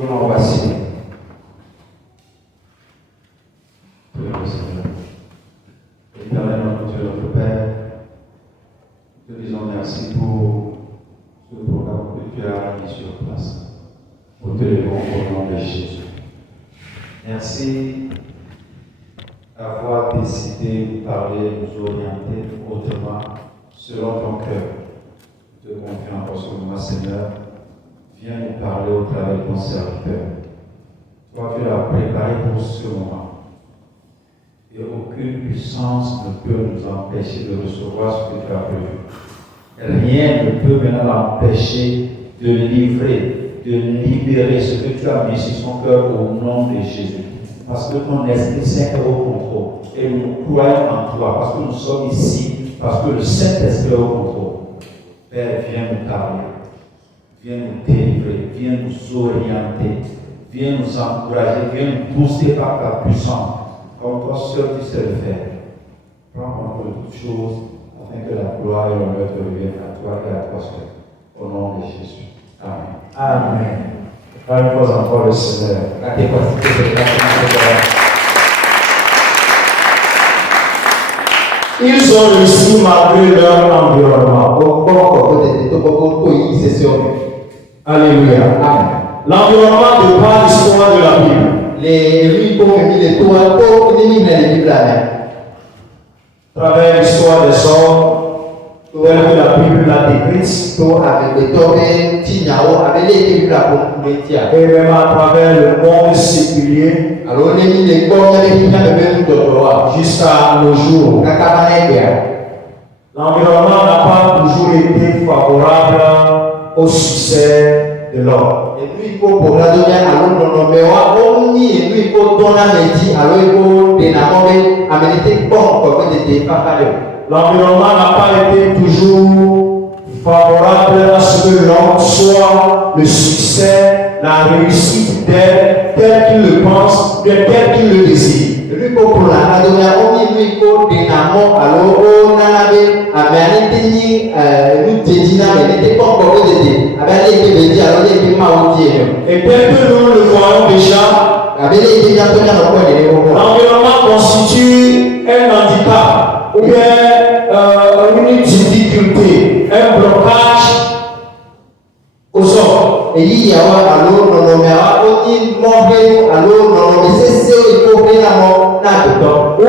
On va signer. Prions le Seigneur. Éternel notre Dieu, notre Père, te disons merci pour ce programme que tu as mis sur place. Nous te levons au nom de Jésus. Merci d'avoir décidé de parler, nous orienter autrement selon ton cœur. Nous te confions en ce moment, Seigneur. Viens nous parler au travers de ton serviteur. Toi, tu l'as préparé pour ce moment. Et aucune puissance ne peut nous empêcher de recevoir ce que tu as prévu. Rien ne peut maintenant l'empêcher de livrer, de libérer ce que tu as mis sur son cœur au nom de Jésus. Parce que ton Esprit Saint est au contrôle. Et nous croyons en toi, parce que nous sommes ici, parce que le Saint-Esprit est au contrôle. Père, viens nous parler. Viens nous délivrer, viens nous orienter, viens nous encourager, viens nous booster par ta puissance, comme toi seul tu sais le faire. Prends contrôle de toutes choses, afin que la gloire et l'honneur te reviennent à toi et à toi seul. Au nom de Jésus. Amen. Amen. Une fois encore le Seigneur. La capacité de Ils ont réussi malgré leur environnement. Alléluia. Amen. L'environnement de par l'histoire de la Bible. À travers l'histoire des hommes, telle que la Bible l'a décrite, et même à travers le monde séculier, jusqu'à nos jours. L'environnement n'a pas toujours été favorable au succès de l'homme. L'environnement n'a pas été toujours favorable à ce que l'homme soit le succès, la réussite tel qu'il le pense, tel qu'il le désire. Et tel que nous le voyons déjà, l'environnement constitue un handicap ou bien une difficulté, un blocage aux hommes. Où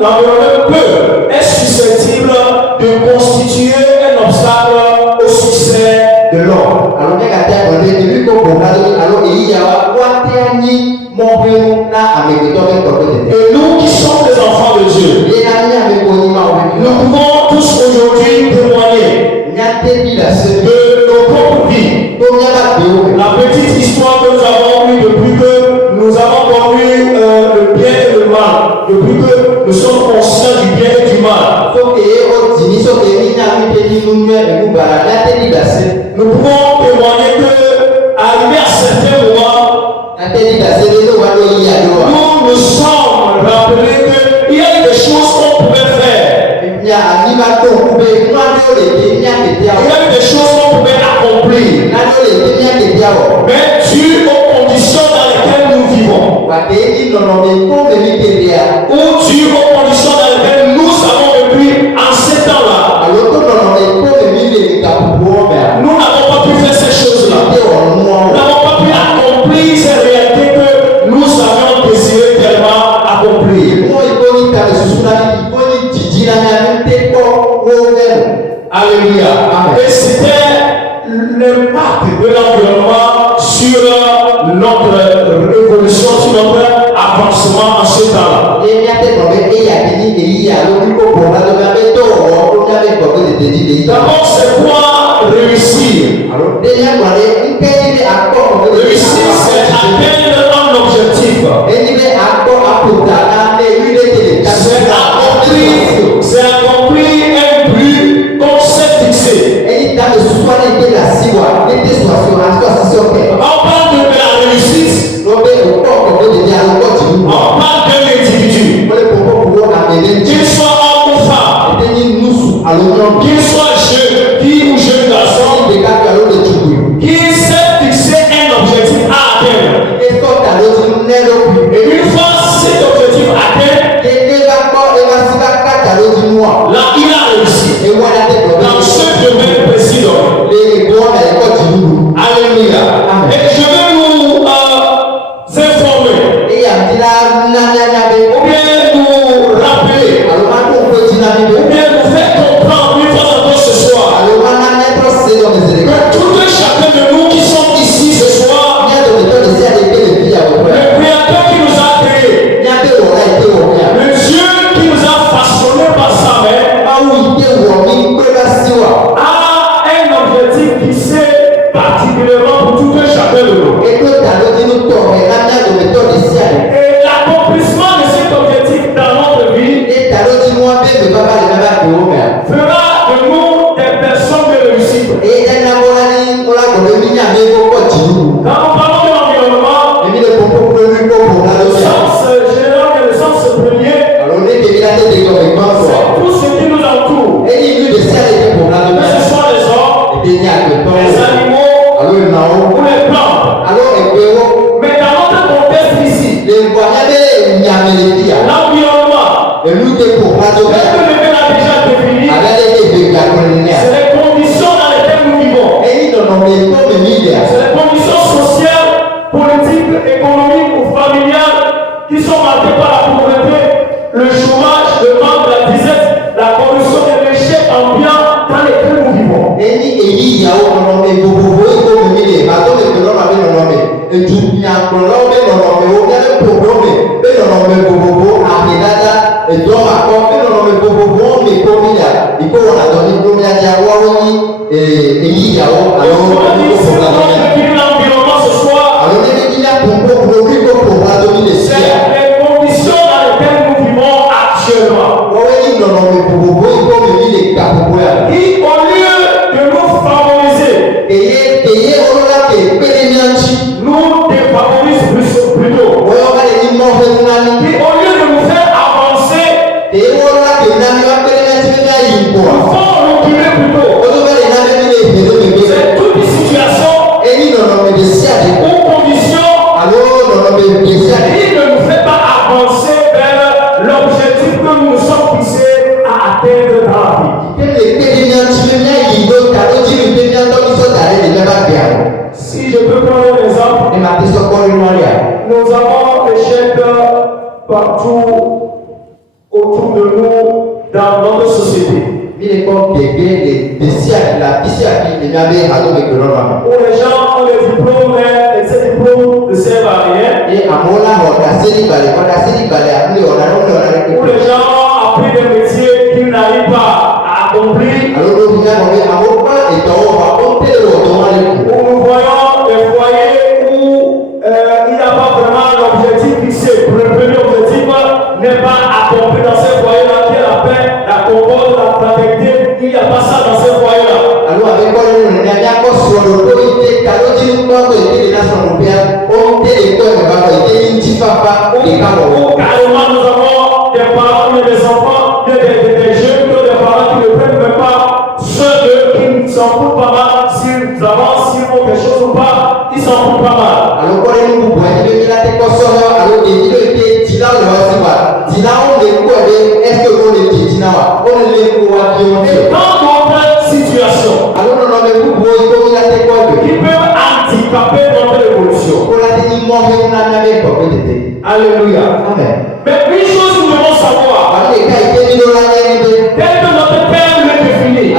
l'environnement est susceptible de constituer un obstacle au succès de l'homme. Et nous qui sommes des enfants de Dieu, nous pouvons tous aujourd'hui témoigner de nos propres vies. La petite histoire que nous avons eue depuis que nous avons connu le bien et le mal, depuis que nous sommes conscients du bien et du mal. Nous pouvons témoigner que, arrivé à certains moments, nous nous sommes rappelés qu'il y a des choses qu'on pouvait faire. Il y a des choses qu'on pouvait accomplir. Mais dû aux conditions dans lesquelles nous vivons, ou dû aux conditions dans lesquelles nous avons vécu en ces temps-là, nous n'avons pas pu faire ces choses-là. Nous n'avons pas pu accomplir ces réalités que nous avions désiré tellement accomplir. Alléluia. Et c'était l'impact de l'environnement sur notre évolution, sur notre avancement l'a déjà défini. C'est les conditions dans lesquelles nous vivons. C'est les conditions sociales, politiques, économiques ou familiales qui sont marquées par la pauvreté, le chômage, le manque, la disette, la corruption et l'échec ambiant dans lesquels nous vivons. L'environnement ce soir, c'est les conditions dans lesquelles nous vivons actuellement. Qui, au lieu de nous favoriser, nous défavorisent plutôt. Qui, au lieu de nous faire avancer, nous font reculer plutôt. C'est toute une situation ou condition qui ne nous fait pas avancer vers l'objectif que nous nous sommes fixés à atteindre dans la vie. Si je peux prendre un exemple, nous avons l'échec partout autour de nous dans notre société. Où les gens ont les diplômes, mais ces diplômes ne servent à rien. Où les gens ont appris des métiers qu'ils n'arrivent pas à accomplir. Où nous voyons des foyers où il n'y a pas vraiment l'objectif fixé. Le premier objectif n'est pas accompli dans ces foyers-là, qui est la paix, la concorde, la fraternité. Il n'y a pas ça dans ces foyers-là. Carrément, nous avons des parents, des enfants, des jeunes, des parents qui ne prennent même pas ceux qui ne s'en foutent pas mal, s'ils avancent, s'ils font quelque chose ou pas, ils s'en foutent pas mal. Et dans notre situation, qui peut handicaper notre évolution. Alléluia. Amen. Mais une chose nous devons savoir, tel que notre Père le définit.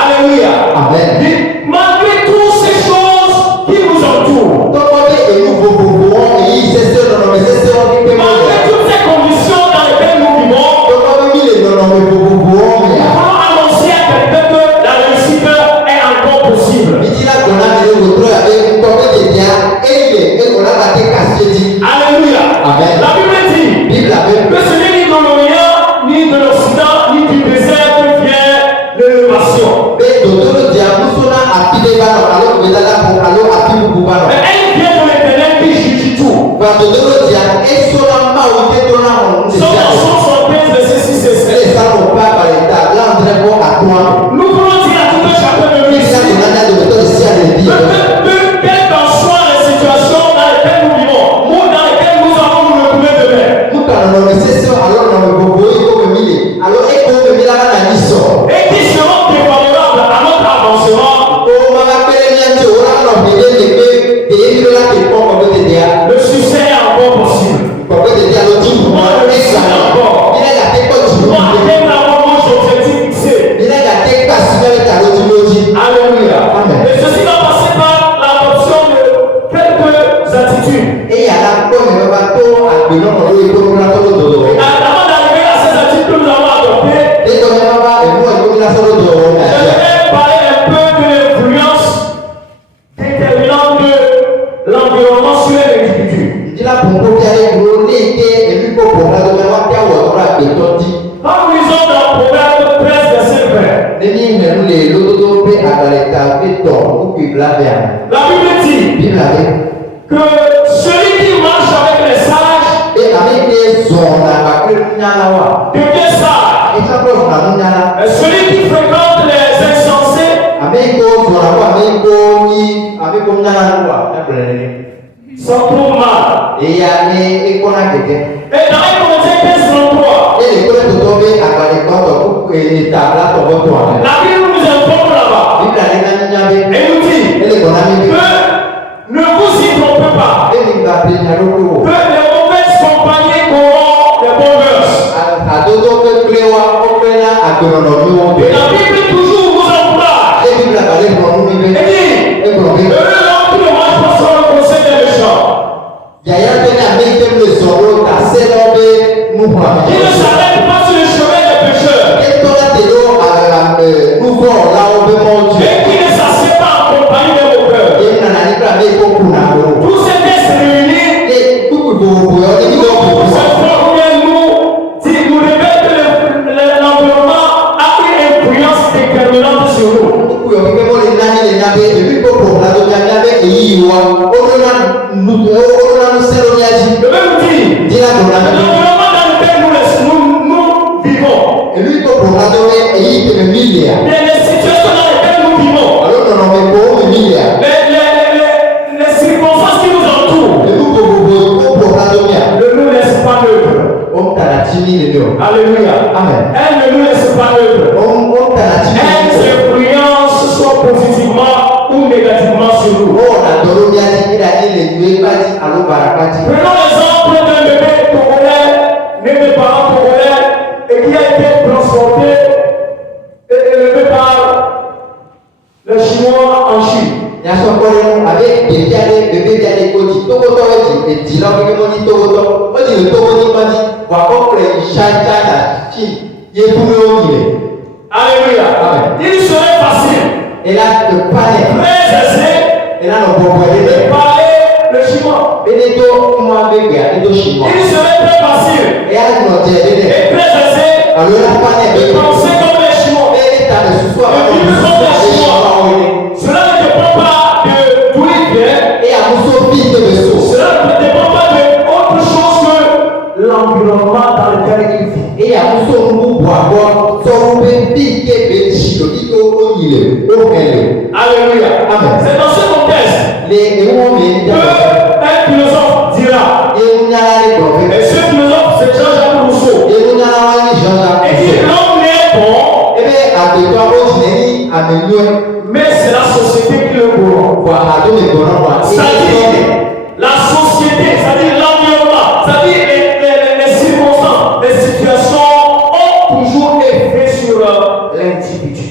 Alléluia. Amen. Malgré toutes ces choses qui nous entourent, malgré toutes ces conditions dans lesquelles nous vivons, nous voulons annoncer à quelqu'un que la réussite est encore possible. Alléluia. Amen. La Bible dit que ce n'est ni de l'Orient, ni de l'Occident, ni du désert que vient l'élévation. Mais elle vient de l'Éternel qui juge tout. Somme 175, verset 6 et 7. Nous voulons dire à tout un chacun de nous ici, quelles qu'en soient les situations dans lesquelles nous vivons, ou dans lesquelles nous allons nous retrouver demain, et qui seront défavorables à notre avancement, le succès est encore possible. Pour atteindre la moment objectif fixé. Alléluia. Amen. Et ceci va passer par l'adoption de quelques attitudes. Avant d'arriver à ces attitudes que nous avons adoptées, je vais parler un peu de l'influence déterminante de l'environnement sur l'individu. Quand nous lisons dans Proverbe 13, verset 20, la Bible dit que celui qui marche avec les sages devient sage. Et celui qui fréquente les insensés s'en trouve mal. Et dans 1 Corinthiens Genèse 33. Et les collègues de tomber à la La Bible nous informe là-bas. Elle nous dit que ne vous y trompez pas. Que les mauvaises compagnies corrompent les bons mœurs. Et la Bible toujours vous encourage. Elle dit, heureux l'homme qui ne marche pas sur le conseil des méchants. Qui ne s'arrête pas sur le chemin des pécheurs. Et qui ne s'assied pas en compagnie des moqueurs. Tous ces textes réunis nous révèlent que l'environnement a une influence déterminante sur nous. Je vais vous dire, l'environnement dans lequel nous vivons, et les situations dans lesquelles nous vivons, les circonstances qui nous entourent, ne nous laissent pas neutres. Alléluia. Amen. Elles ne nous laissent pas neutres. Elles influencent soit positivement ou négativement sur nous. Prenons l'exemple d'un bébé togolais, né de parents togolais, et qui a été transporté et élevé par les Chinois en Chine. Alléluia. Il serait facile, très aisé, de parler le chinois. Il serait très facile et très aisé de penser comme les Chinois. Cela ne dépend pas de d'où il vient. Cela ne dépend pas de autre chose que l'environnement dans lequel il vit. Alléluia. C'est dans ce contexte que un philosophe dira, et ce philosophe c'est Jean-Jacques Rousseau, et dit l'homme est bon, mais c'est la société qui le corrompt. C'est-à-dire la société, c'est-à-dire l'environnement, c'est-à-dire les circonstances, les situations ont toujours effet sur l'individu.